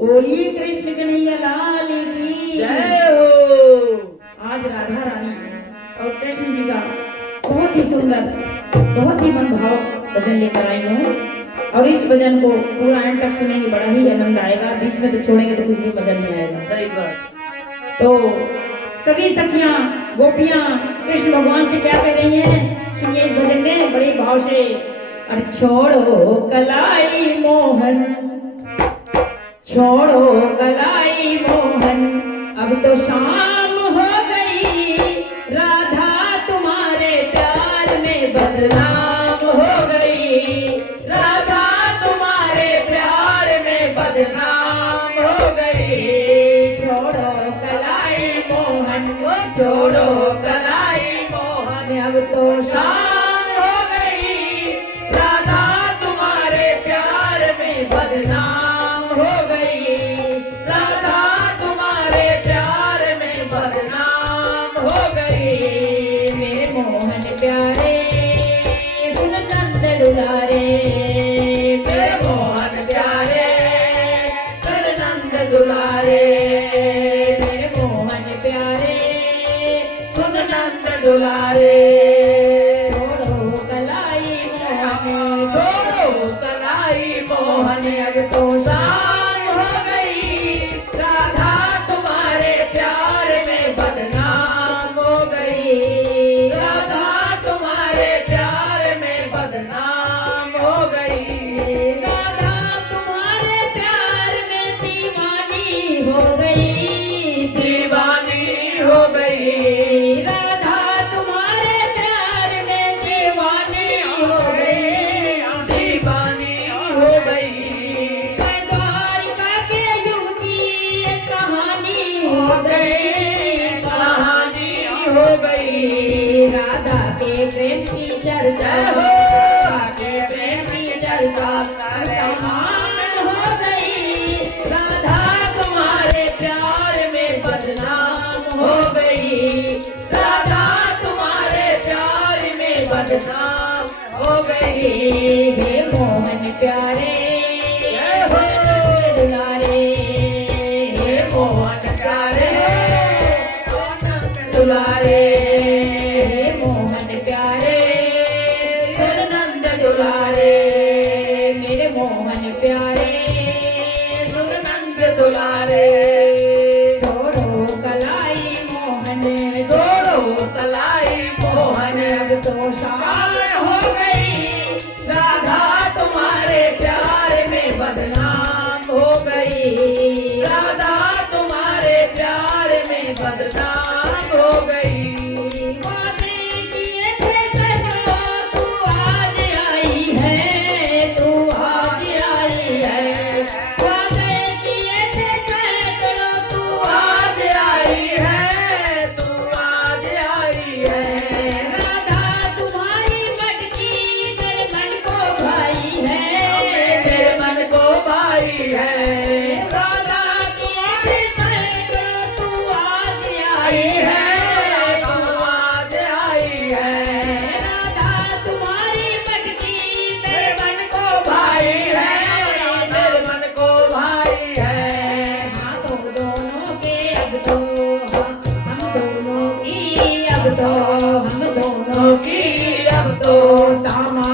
बोलिए कृष्ण कन्हैया लाल की जय हो। आज राधा रानी और कृष्ण जी का बहुत ही सुंदर, बहुत ही मनभावक भजन लेकर आई हूँ और इस भजन को पूरा एंड तक सुनेंगे, बड़ा ही आनंद आएगा। बीच में तो छोड़ेंगे तो कुछ भी मजा नहीं आएगा। सही बात। तो सभी सखियां गोपियां कृष्ण भगवान से क्या कह रही हैं, सुनिए इस भजन में बड़े भाव से। अरे छोड़ो कलाई मोहन, छोड़ो कलाई मोहन, अब तो शाम हो गई, राधा तुम्हारे प्यार में बदनाम हो गई, राधा तुम्हारे प्यार में बदनाम हो गई। छोड़ो कलाई मोहन को, छोड़ो कलाई मोहन, अब तो शाम हो गई, राधा तुम्हारे प्यार में बदनाम हो गई, राधा तुम्हारे प्यार में बदनाम हो गई। मेरे मोहन प्यारे सुन नंद दुलारे, मेरे मोहन प्यारे सुन नंद दुलारे, मेरे मोहन प्यारे सुन नंद दुलारे। छोड़ो कलाई मोहन, छोड़ो कलाई मोहन, अब तो शाम हो गई, राधा तुम्हारे प्यार में बदनाम हो गई, राधा तुम्हारे प्यार में बदनाम हो गई, राधा तुम्हारे प्यार में दीवानी हो गई, दीवानी हो गई, राधा तुम्हारे प्यार में दीवानी हो गई, दीवानी हो गई। द्वारिका के युग की एक कहानी हो गई, कहानी हो गई, राधा के प्रेम की चर्चा हो, राधा के प्रेम की चर्चा समान हो गई, राधा तुम्हारे प्यार में बदनाम हो गई, राधा तुम्हारे प्यार में बदनाम हो गई। हे मोहन प्यारे हो दुलारे, हे मोहन प्यारे दुलारे, हे मोहन प्यारे नंद दुलारे, मेरे मोहन प्यारे सुन नंद दुलारे। छोड़ो कलाई मोहन, छोड़ो कलाई मोहन, अब तो शाम हो गई, राधा तुम्हारे प्यार में बदनाम हो गई, राधा तुम्हारे प्यार में बदनाम हो गई। वादे किए थे सनों, तू आज आई है, तू आज आई है, वादे किए थे सनों, तू आज आई है, तू आज आई है, राधा तुम्हारी मटकी मेरे मन को भाई है, मेरे मन को भाई है, राधा तुम्हारी सनों, तू आज आई है, तू आज आई है, राधा तुम्हारी मटकी मेरे मन को भाई है, मेरे मन को भाई है। हाथों दोनों के अब तो हम दोनों की, अब तो हम दोनों की अब तो तमाम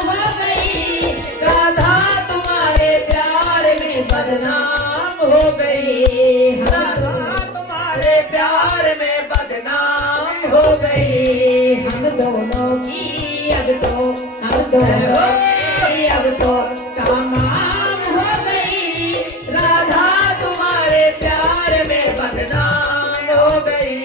हो गई, राधा तुम्हारे प्यार में बदनाम हो गई, राधा तुम्हारे प्यार में बदनाम हो गई। हम दोनों की अब तो, हम दोनों की अब तो तमाम हो गई, राधा तुम्हारे प्यार में बदनाम हो गई,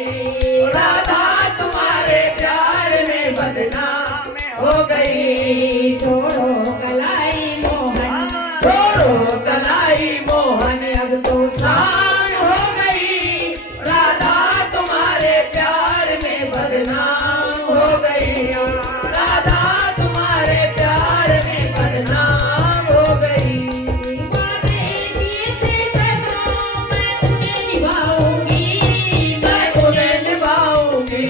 राधा तुम्हारे प्यार में बदनाम हो गई। छोड़ो कलाई मोहन, छोड़ो कलाई मोहन, अब तो शाम हो गई, राधा तुम्हारे प्यार में बदनाम हो गई, राधा तुम्हारे प्यार में बदनाम हो गई। वादे किए थे सनों, मैं उन्हें निभाऊंगी, मैं उन्हें निभाऊंगी,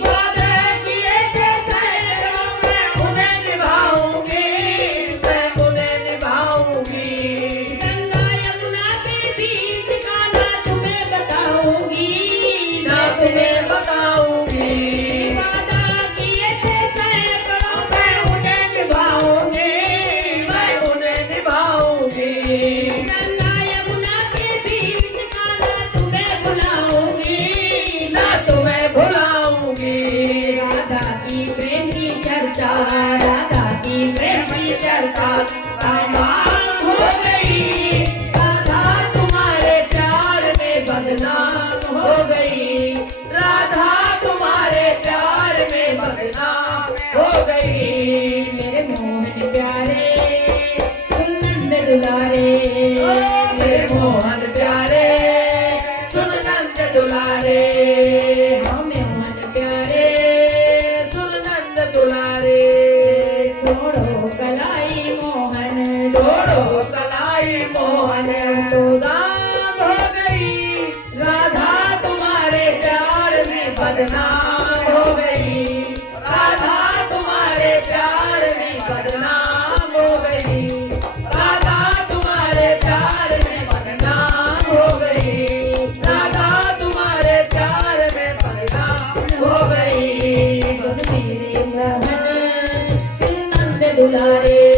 वादे किए थे सनों, मैं उन्हें निभाऊंगी, मैं उन्हें निभाऊंगी। गंगा यमुना मोहन प्यारे सुन नंद दुलारे, हमें मोहन प्यारे सुन नंद दुलारे। छोड़ो कलाई मोहन, छोड़ो कलाई मोहन, तो दाम हो गई राधा तुम्हारे प्यार में बदनाम हो गई, राधा तुम्हारे प्यार में बदनाम हो गई, राधा तुम्हारे प्यार में बदनाम हो गई, राधा तुम्हारे प्यार में बदनाम हो गई। सुन मेरे मोहन सुन नंद दुलारे।